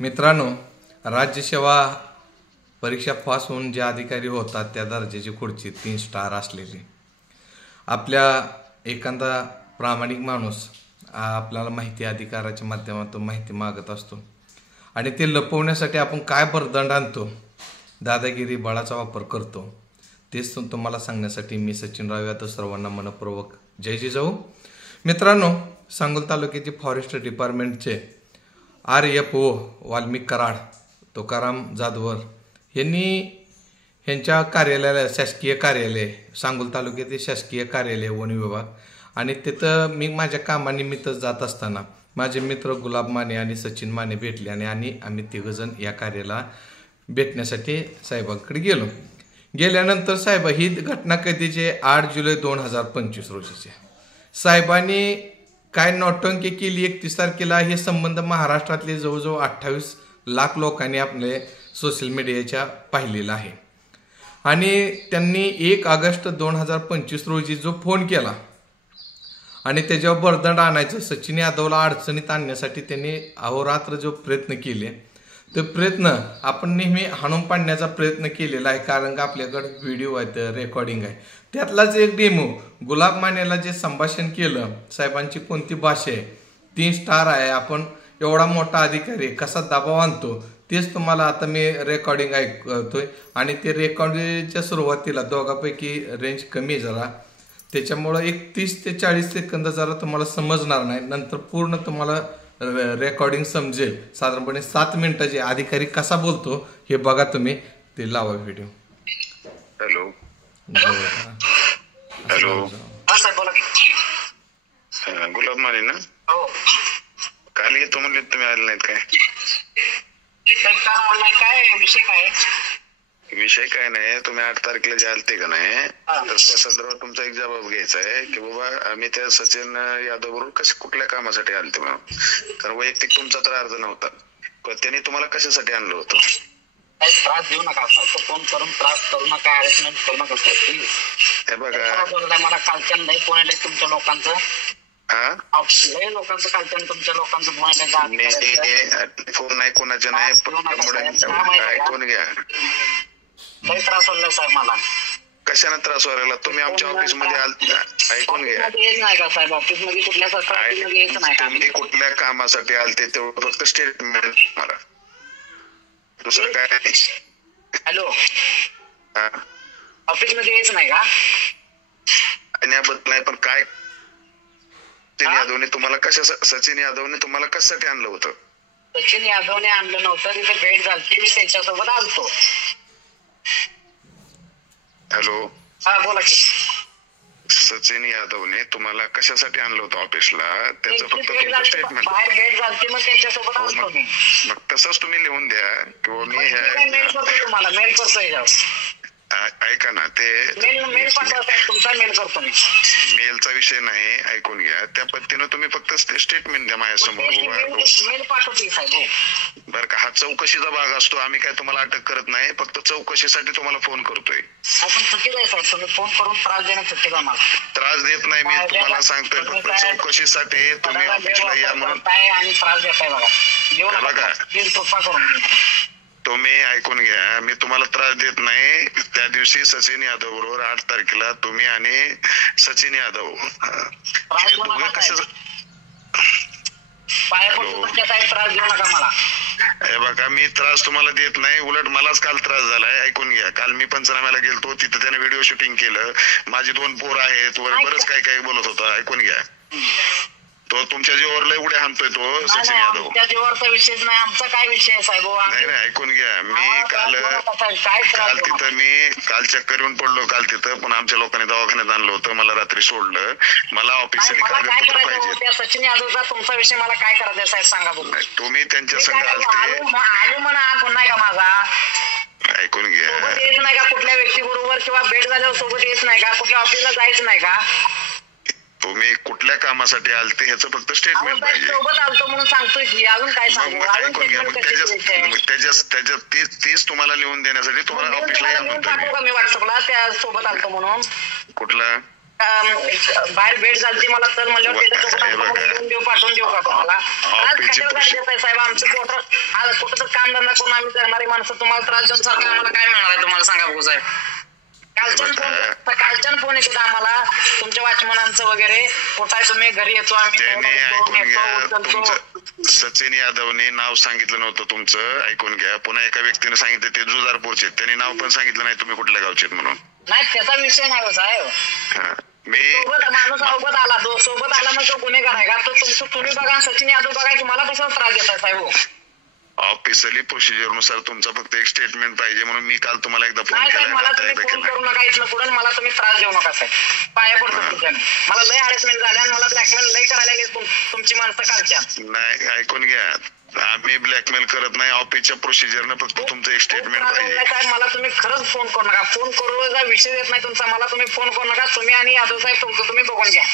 मित्रांनो, राज्यसेवा परीक्षा पास होऊन जे अधिकारी होतात त्या दर्जाची खुर्ची 3 स्टार असलेली आपल्या एखादा प्रामाणिक माणूस आपल्याला माहिती अधिकाराच्या माध्यमातून माहिती मागत असतो आणि ते लपवण्यासाठी आपण काय बरदंड आणतो, दादागिरी बळाचा वापर करतो, तेच तुम्हाला सांगण्यासाठी मी सचिन राव यादव सर्वांना मनपूर्वक जय जिजाऊ. मित्रांनो, सांगोला तालुक्याचे फॉरेस्ट डिपार्टमेंटचे RFO वाल्मिक कराड तुकाराम जाधवर यांच्या कार्यालयाला शासकीय कार्यालय सांगोला तालुक्यातील शासकीय कार्यालय वन विभाग आणि तिथं मी माझ्या कामानिमित्त जात असताना माझे मित्र गुलाब माने आणि सचिन माने भेटले आणि आम्ही तिघजण या कार्याला भेटण्यासाठी साहेबांकडे गेल्यानंतर साहेब ही घटना कधीचे 8 जुलै 2025 रोजीचे. साहेबांनी काय नौटंकी केली 31 तारखेला हे संबंध महाराष्ट्रातले जवळजवळ 28 लाख लोकांनी आपले सोशल मीडियाच्या पाहिलेला आहे आणि त्यांनी 1 ऑगस्ट 2025 रोजी जो फोन केला आणि त्याच्यावर बरदंड आणायचं सचिन यादवला अडचणीत आणण्यासाठी त्यांनी अहोरात्र जो प्रयत्न केले तो प्रयत्न आपण नेहमी हाणून पाडण्याचा प्रयत्न केलेला आहे, कारण का आपल्याकडे व्हिडिओ आहे, रेकॉर्डिंग आहे. त्यातलाच एक डेमो गुलाब मानेला जे संभाषण केलं, साहेबांची कोणती भाषा आहे, 3 स्टार आहे, आपण एवढा मोठा अधिकारी कसा दबाव आणतो, तेच तुम्हाला आता मी रेकॉर्डिंग ऐकतोय. आणि ते रेकॉर्डिंगच्या सुरुवातीला दोघांपैकी रेंज कमी जरा, त्याच्यामुळं एक 30 ते 40 सेकंद जरा तुम्हाला समजणार नाही, नंतर पूर्ण तुम्हाला रेकॉर्डिंग समजेल. साधारणपणे 7 मिनिटाचे अधिकारी कसा बोलतो हे बघा तुम्ही, ते लावा व्हिडिओ. हॅलो हॅलो, गुलाब माने ना? काल येतो म्हणले, तुम्ही आले नाहीत काय? विषय काय नाही, तुम्ही 8 तारखेला जे आलते का नाही, तर त्या संदर्भात तुमचा एक जबाब घ्यायचा आहे की बाबा आम्ही त्या सचिन यादव बरोबर कुठल्या कामासाठी आलते म्हणून. कारण वैयक्तिक तुमचा तर अर्ज नव्हता, पण त्यांनी तुम्हाला कशासाठी आणलं होतं? त्रास देऊ नका, फोन करून त्रास करू नका, हॅरेसमेंट करू नका सर प्लीज. हे बघा, मला कालच्या नाही फोन आले तुमच्या लोकांचं, लोकांचं कालच्या तुमच्या लोकांचं फोन नाही, कोणाचे नाही, ऐकून घ्या. लय त्रास होईल साहेब मला. कशाने त्रास व्हायला? तुम्ही आमच्या ऑफिस मध्ये ऐकून घ्या. नाही का साहेब, ऑफिस मध्ये कुठल्या तुम्ही कुठल्या कामासाठी आलते तेवढं फक्त स्टेटमेंट मला, दुसरं काय नाही. हॅलो, ऑफिस मध्ये यायचं नाही का? याबद्दल नाही, पण काय सचिन यादवने तुम्हाला कशासाठी आणलं होतं? सचिन यादवने आणलं नव्हतं, तिथे भेट झाली, मी त्यांच्यासोबत आलतो. हॅलो, हा बोला की. सचिन यादवने तुम्हाला कशासाठी आणलं होतं ऑफिसला, त्याचं फक्त स्टेटमेंट. बाहेर भेट झाली, मग त्यांच्यासोबत आलतो मी. मग तसंच तुम्ही लिहून द्या किंवा मी मेल करतो तुम्हाला, मेल करतो याच्यावर. ऐका ना, ते मेल पाठवा, तुमचा मेल करतो मी. मेलचा विषय नाही, ऐकून घ्या. त्या पद्धतीनं तुम्ही फक्त स्टेटमेंट द्या माझ्यासमोर. मेल पाठवते साहेब. बरं का, हा चौकशीचा भाग असतो, आम्ही काय तुम्हाला अटक करत नाही, फक्त चौकशीसाठी तुम्हाला फोन करतोय. आपण चुकीचं आहे साहेब, तुम्ही फोन करून त्रास देणं चुकीचं मला. त्रास देत नाही मी, तुम्हाला सांगतोय फक्त चौकशीसाठी तुम्ही ऑफिसला या म्हणून. आणि त्रास देताय बघा, बघा कृपा करून. तुम्ही ऐकून घ्या, मी तुम्हाला त्रास देत नाही. त्या दिवशी सचिन यादव बरोबर 8 तारखेला तुम्ही आणि सचिन यादव त्रास देऊ नका मला. हे बघा, मी त्रास तुम्हाला देत नाही, उलट मलाच काल त्रास झालाय. ऐकून घ्या, काल मी पंचनाम्याला गेलतो, तिथे त्याने व्हिडिओ शूटिंग केलं, माझी 2 पोरं आहेत, बरंच काय बोलत होता. ऐकून घ्या, तो तुमच्या जीवावर लय उड्या हाणतोय तो सचिन यादव. आमच्या जीवावरचा विषय नाही, आमचा काय विषय आहे साहेब? नाही, ऐकून घ्या, मी काल तिथं मी काल चक्कर येऊन पडलो काल तिथं, पण आमच्या लोकांनी दवाखान्यात आणलं होतं, मला रात्री सोडलं. मला ऑफिससाठी कागदपत्र पाहिजे. सचिन यादवचा तुमचा विषय मला काय करायचं साहेब सांगा बघू. तुम्ही त्यांच्या संग आलते, आलो म्हणा, कोण नाही का माझा? ऐकून घ्या, सोबत येत नाही का कुठल्या व्यक्ती बरोबर, किंवा भेट झाल्यावर सोबत येत नाही का, कुठल्या ऑफिसला जायचं नाही का? तुम्ही कुठल्या कामासाठी आलते ह्याचं फक्त स्टेटमेंट पाहिजे. सोबत आलतो म्हणून सांगतोय की, अजून काय सांगू? ऐकून घ्या, मग त्याच्यात तीच तुम्हाला लिहून देण्यासाठी तुम्हाला ऑफिसला या म्हणतोय मी व्हॉट्सअपला त्या सोबत आलतो म्हणून. कुठला बाहेर भेट झाली मला तर म्हणल्यावर त्याच्यासोबत पाठवून देऊ का तुम्हाला? आज कशाला त्रास देताय साहेब? आमचं पोट आज कुठं तर काम धंदा करून आम्ही जगणारी माणसं तुम्हाला त्रास देऊन सारखं आम्हाला काय मिळणार आहे तुम्हाला सांगा बघू साहेब. कालच्यान फोन येतो आम्हाला तुमच्या वॉचमनांचं वगैरे, कुठं आहे तुम्ही? घरी येतो आम्ही. सचिन यादवने नाव सांगितलं नव्हतं तुमचं, ऐकून घ्या. पुन्हा एका व्यक्तीने सांगितलं ते जुजारपूरचे, त्यांनी नाव पण सांगितलं नाही तुम्ही कुठल्या गावचे म्हणून. नाही त्याचा विषय नाही हो साहेब. सोबत माणूस सोबत आला, सोबत आला मग तो गुन्हेगार आहे का? तो तुमचं तुम्ही बघा, सचिन यादव बघा की मला कसा त्रास देताय साहेब? ऑफिशियली प्रोसिजर नुसार तुमचा फक्त एक स्टेटमेंट पाहिजे म्हणून मी काल तुम्हाला एकदा फोन केला. मला तुम्ही फोन करू नका इथनं पुढे, मला तुम्ही त्रास देऊ नका साहेब, पाया पडतो तुमच्याने. मला लय हॅरेसमेंट झाले आणि मला ब्लॅकमेल लय करायला लागले तुमची माणसं कालच्या. नाही ऐकून घ्या, आम्ही ब्लॅकमेल करत नाही, ऑफिसच्या प्रोसिजरनं फक्त तुमचं एक स्टेटमेंट पाहिजे. साहेब मला तुम्ही खरंच फोन करू नका, फोन करूचा विषय येत नाही तुमचा, मला तुम्ही फोन करू नका. तुम्ही आणि यादव साहेब तुमचं तुम्ही बघून घ्या.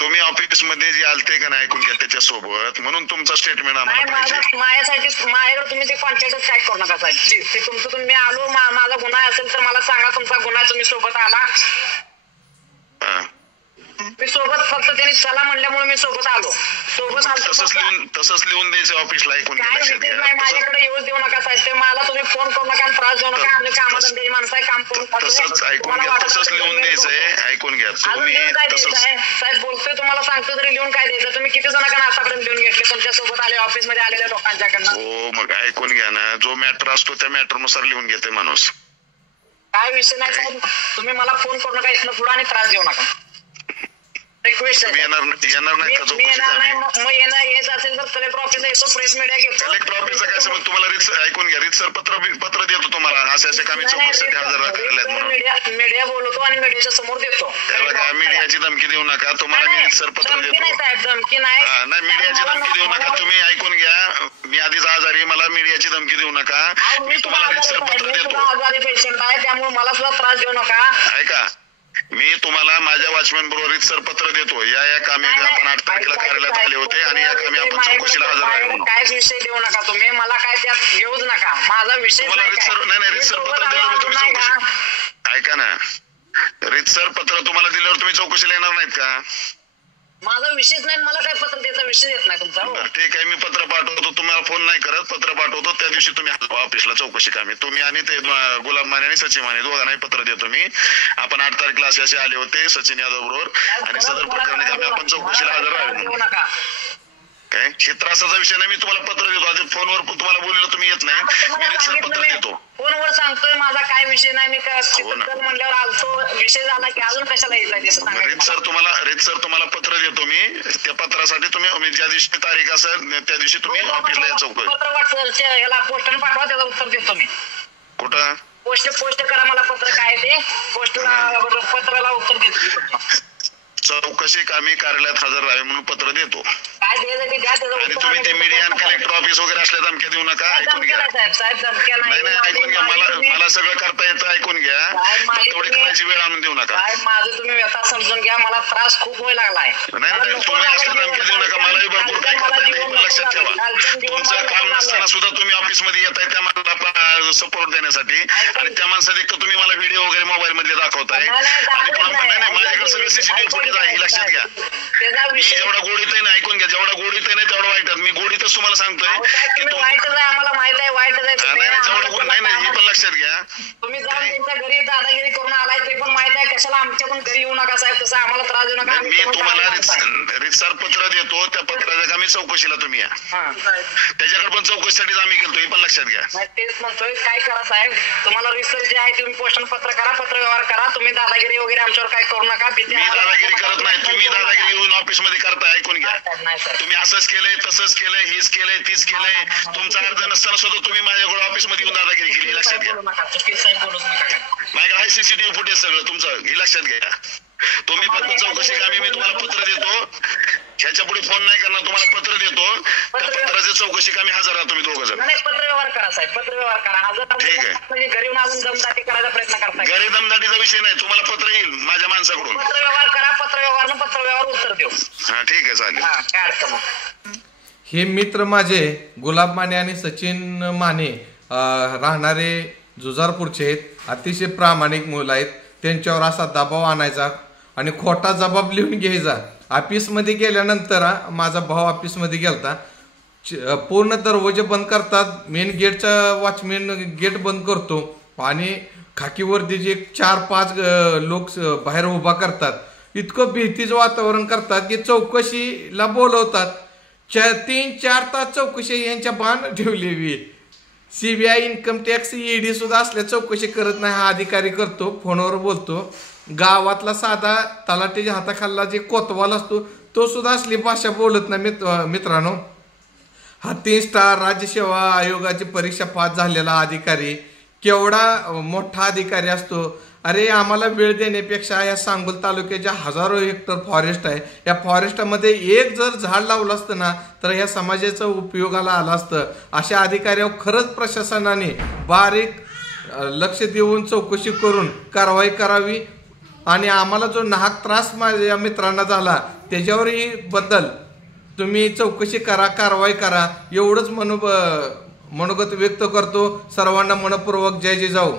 तुम्ही ऑफिस मध्ये जे आलते का नाही ऐकून घ्या त्याच्यासोबत, म्हणून तुमचा स्टेटमेंट आम्हाला पाहिजे. माझ्यासाठी माझ्याकडे तुम्ही ते कॉन्टॅक्ट काय करू नका साहेब प्लीज. ते तुमचं तुम्ही आलो, माझा गुन्हा असेल तर मला सांगा तुमचा गुन्हा, तुम्ही सोबत आला. मी सोबत फक्त त्यांनी चला म्हणल्यामुळे मी सोबत आलो. सोबत तसंच लिहून द्यायचं ऑफिसला. ऐकून घ्या, माझ्याकडे येऊच देऊ नका साहेब. ते मला तुम्ही फोन करू नका, त्रास देऊ नका. आम्ही कामाधंद्याची माणसं आहे, काम करून तसंच ऐकून घ्या, तसंच लिहून द्यायचंय. ऐकून घ्या तुम्ही साहेब बोलतोय तुम्हाला सांगतो तरी लिहून काय द्यायचं? तुम्ही किती जणांना आतापर्यंत लिहून घेतले तुमच्या सोबत आले ऑफिसमध्ये आलेल्या लोकांच्याकडनं? हो मग ऐकून घ्या ना, जो मॅटर असतो त्या मॅटर नुसार लिहून घेते माणूस. काय विषय नाही साहेब, तुम्ही मला फोन करू नका इथनं पुढे आणि त्रास देऊ नका. रिक्वेस्ट येणार नाही का? मग येत असेल तर कलेक्टर ऑफिसला येतो, प्रेस मीडिया घेतो. कलेक्टर ऑफिसचा काय समज तुम्हाला ऐकून घ्या, रितसर पत्र देतो तुम्हाला, असे कामी चौकशीसाठी हजर केलेत. मीडिया बोलवतो आणि मीडियाच्या समोर देतो. त्याला मीडियाची धमकी देऊ नका, तुम्हाला मी रितसर पत्र देतो. साहेब धमकी नाही, मीडियाची धमकी देऊ नका. तुम्ही ऐकून घ्या, मी आधीच आजारी, मला मीडियाची धमकी देऊ नका. मी तुम्हाला रितसर पत्र देतो. आजारी पेशंट आहे त्यामुळे मला सुद्धा त्रास देऊ नका. ऐका, मी तुम्हाला माझ्या वॉचमॅन बरोबर रितसर पत्र देतो. या कामी आपण 8 तारखेला कार्यालयात आले होते आणि या कामी आपण चौकशीला हजर आहे म्हणून. काहीच विषय देऊ नका तुम्ही, मला काय त्यात घेऊच नका. माझा विषय नाही रितसर पत्र दिलं तुम्ही चौकशी. ऐका ना, रितसर पत्र तुम्हाला दिल्यावर तुम्ही चौकशीला येणार नाहीत का? माझा विषयच नाही, मला काय पत्र द्यायचा विषय येत नाही तुमचा. ठीक आहे, मी पत्र पाठवतो, तुम्हाला फोन नाही करत, पत्र पाठवतो. त्या दिवशी तुम्ही ऑफिसला चौकशी कामी, तुम्ही आणि ते गुलाब माने आणि सचिन माने दोघांनाही पत्र देतो मी. आपण 8 तारखेला असे आले होते सचिन यादव बरोबर आणि सदर प्रकरणी कामी आपण चौकशीला हजर राहू. काय हे त्रासाचा विषय नाही, मी तुम्हाला पत्र देतो. आधी फोनवर तुम्हाला बोललो तुम्ही येत नाही, मी रितसर पत्र देतो. फोनवर सांगतोय माझा काय विषय नाही, मी म्हणल्यावर आलतो विषय झाला की अजून कशाला यायचा? रितसर तुम्हाला पत्र देतो मी. त्या पत्रासाठी तुम्ही ज्या दिवशी तारीख असेल त्या दिवशी तुम्ही ऑफिसला या चौकशी. पत्र व्हॉट्सअपच्या याला पोस्टने पाठवा, त्याचं उत्तर देतो मी. कुठं पोस्ट करा मला पत्र, काय ते पत्राला उत्तर देतो. चौकशी कामी कार्यालयात हजर राहावे म्हणून पत्र देतो. काय द्यायचं ते द्या. आणि तुम्ही ते मीडिया आणि कलेक्टर ऑफिस वगैरे असल्या धमक्या देऊ नका. ऐकून घ्या नाही ऐकून घ्या, मला सगळं करता येतं. ऐकून घ्या, तेवढी करायची वेळ आणून देऊ नका. माझं तुम्ही व्यथा समजून घ्या, मला त्रास खूप व्हायला लागलाय. नाही तुम्ही असल्या धमक्या देऊ नका. मलाही भरपूर काय करता येतं हे पण लक्षात ठेवा. तुमचं काम नसताना सुद्धा तुम्ही ऑफिस मध्ये येताय त्या माणसाला सपोर्ट देण्यासाठी, आणि त्या माणसात एक तुम्ही मला व्हिडिओ वगैरे मोबाईल मध्ये दाखवताय. आणि पुन्हा नाही माझ्याकडे सगळं सीसीटीव्ही फुटेज आहे, हे लक्षात घ्या. मी जेवढा गोडीत आहे ना, ऐकून घ्या, जेवढा गोडीत आहे ना तेवढं वाईट. मी गोडीतच तुम्हाला सांगतोय की आम्हाला माहित आहे वाईट आहे. जेवढं नाही हे पण लक्षात घ्या. तुम्ही जाऊन त्यांच्या घरी दादागिरी करून आलाय ते पण माहित आहे. कशाला आमच्या पण घरी येऊ नका साहेब, तसं आम्हाला त्रास देऊ नका. मी तुम्हाला रितसर पत्र देतो, त्या पत्राच्या कामी चौकशीला तुम्ही या. त्याच्याकडे पण चौकशीसाठीच आम्ही गेलतो, हे पण लक्षात घ्या. तेच म्हणतोय, काय करा साहेब, तुम्हाला रिसर्च जे आहे तुम्ही पोस्टन पत्र करा, पत्र व्यवहार करा. तुम्ही दादागिरी वगैरे आमच्यावर काय करू नका. मी दादागिरी करत नाही, तुम्ही दादागिरी येऊन ऑफिस मध्ये करताय. ऐकून घ्या, तुम्ही असंच केलंय, तसंच केलंय, हेच केलंय, तीच केलंय. तुमचा अर्ज नसताना सुद्धा तुम्ही माझ्याकडे ऑफिस मध्ये येऊन दादागिरी केली, लक्षात घ्या. माझ्याकडे आहे सीसीटीव्ही फुटेज सगळं तुमचं, हे लक्षात घ्या. तुम्ही फक्त चौकशी कामी मी तुम्हाला पत्र देतो, ह्याच्या पुढे फोन नाही करणार, तुम्हाला पत्र देतो. त्या पत्राच्या चौकशी कामी हजर राहा तुम्ही दोघं जण. पत्र व्यवहार करा साहेब, पत्र व्यवहार करा. ठीक आहे, घरी येऊन अजून दमदाटी करायचा प्रयत्न करताय. घरी दमदाटीचा विषय नाही, तुम्हाला पत्र येईल माझ्या माणसाकडून. पत्र व्यवहार करा, पत्र व्यवहार उत्तर देऊ. हा ठीक आहे, चालेल. काय अडचण नाही. हे मित्र माझे गुलाब माने आणि सचिन माने राहणारे जुजारपूरचे आहेत. अतिशय प्रामाणिक मुलं आहेत. त्यांच्यावर असा दबाव आणायचा आणि खोटा जबाब लिहून घ्यायचा. ऑफिसमध्ये गेल्यानंतर माझा भाऊ ऑफिसमध्ये गेलता, पूर्ण दरवाजे बंद करतात, मेन गेटचा वॉचमॅन गेट बंद करतो आणि खाकी वर्दीचे 4-5 लोक बाहेर उभा करतात. इतकं भीतीचं वातावरण करतात की चौकशीला बोलवतात. 3-4 तास चौकशी यांच्या बाण ठेवलेली. CBI, इन्कम टॅक्स, ED सुद्धा असल्या चौकशी करत नाही. हा अधिकारी करतो, फोनवर बोलतो. गावातला साधा तलाठ्याच्या हाताखालला जे कोतवाल असतो तो सुद्धा असली भाषा बोलत नाही. मित्रांनो, हा 3 स्टार राज्य सेवा आयोगाची परीक्षा पास झालेला अधिकारी केवढा मोठा अधिकारी असतो. अरे आम्हाला वेळ देण्यापेक्षा या सांगोल तालुक्याच्या हजारो हेक्टर फॉरेस्ट आहे, या फॉरेस्टमध्ये एक जर झाड लावलं असतं ना तर ह्या समाजाचा उपयोगाला आला असतं. अशा अधिकाऱ्यावर खरंच प्रशासनाने बारीक लक्ष देऊन चौकशी करून कारवाई करावी आणि आम्हाला जो नाहक त्रास माझ्या मित्रांना झाला त्याच्यावरही बद्दल तुम्ही चौकशी करा, कारवाई करा, एवढंच मनोगत व्यक्त करतो. सर्वांना मनपूर्वक जय जिजाऊ.